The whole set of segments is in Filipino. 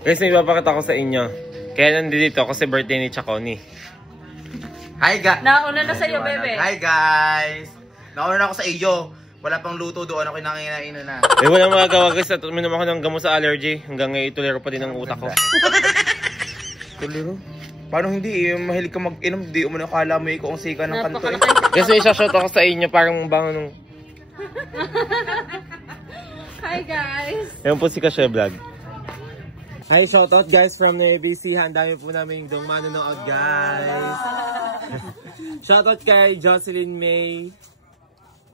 Guys, may papakita ko sa inyo. Kaya nandito ako sa birthday ni Chaconi. Hi guys! Nauna na sa'yo, bebe. Hi guys! Nauna na ako sa iyo. Wala pang luto doon. Ako kinakain na. Walang magagawa guys. At uminom ako ng gamot sa allergy. Hanggang ngayon itulero pa din ang utak ko. Tuliro? Paano hindi? Mahilig ka mag-inom. Di umano kala mo ikaw ang sika ng kanto. Guys, may isa-shot ako sa inyo. Parang bango nung... Hi guys! Ayan po si Kashe Vlog. Hi, shoutout guys from ABC. Ang dami po namin yung manonood guys. Shoutout kay Jocelyn May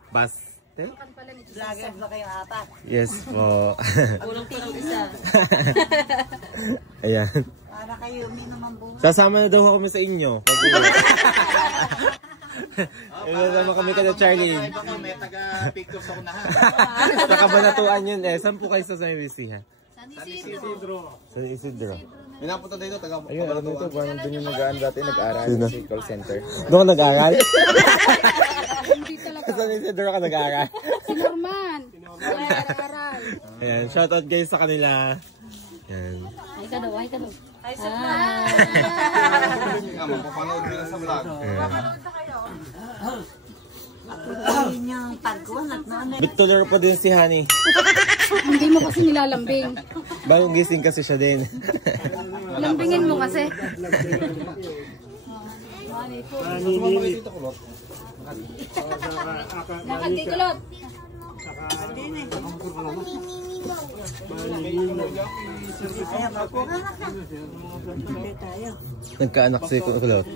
Baste. Vlogger ba kayo apat? Yes po. Kulang pa ng isa. Ayan. Para kayo, may naman buhay. Sasama na daw kami sa inyo. Ilan kami kada Charlie. May taga-picture sa unahan. Sa Kabanatuan yun eh. Saan po kayo sa ABC ha? San Isidro. May napunta dito, taga-picture. Ayun, alam mo ito, parang doon yung nag-aan dati, nag-aaral sa call center. Doon ka nag-aaral? Hindi talaga. San Isidro ka nag-aaral? Si Norman. Nag-aaral. Ayan, shoutout guys sa kanila. Ayan. Ay ka daw, ay ka daw. Hi, sir. Mapapanood nila sa vlog. Ayun yung pagkuhan at noon. Bittuler pa din si Honey. Hindi mo kasi nilalambing. Bagong gising kasi siya din. Lambingin mo kasi. Nakatikulot. Nagkaanak si Kulot.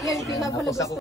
Yan, pila pala gusto.